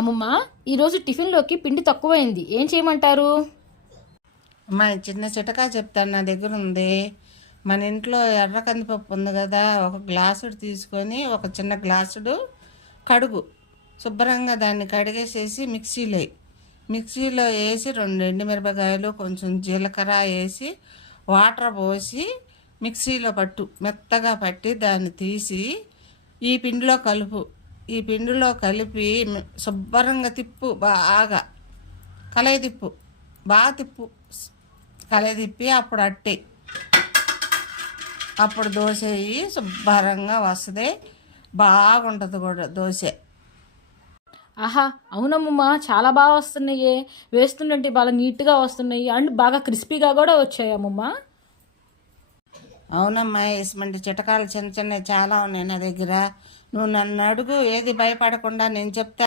అమ్మమ్మ, ఈరోజు టిఫిన్లోకి పిండి తక్కువైంది, ఏం చేయమంటారు? అమ్మా చిన్న చిటకా చెప్తాను, నా దగ్గర ఉంది. మన ఇంట్లో ఎర్ర కందిపప్పు ఉంది కదా, ఒక గ్లాసుడు తీసుకొని ఒక చిన్న గ్లాసుడు కడుగు. శుభ్రంగా దాన్ని కడిగేసేసి మిక్సీలో వేసి 2 ఎండుమిరపకాయలు కొంచెం జీలకర్ర వేసి వాటర్ పోసి మిక్సీలో పట్టు, మెత్తగా పట్టి దాన్ని తీసి ఈ పిండిలో కలుపు. ఈ పిండిలో కలిపి శుభ్రంగా తిప్పు, బాగా కలయి తిప్పు, బాగా తిప్పు, కలయి తిప్పి అప్పుడు అట్టి, అప్పుడు దోశ వేయి, శుభ్రంగా వస్తుంది, బాగుంటుంది కూడా దోశ. ఆహా, అవునమ్మమ్మ, చాలా బాగా వస్తున్నాయి. వేస్తుంటే బాగా నీట్గా వస్తున్నాయి అండ్ బాగా క్రిస్పీగా కూడా వచ్చాయి అమ్మమ్మ. అవునమ్మా, ఇటువంటి చిటకాలు చిన్న చిన్నవి చాలా ఉన్నాయి నా దగ్గర. నువ్వు నన్ను అడుగు, ఏది భయపడకుండా నేను చెప్తా.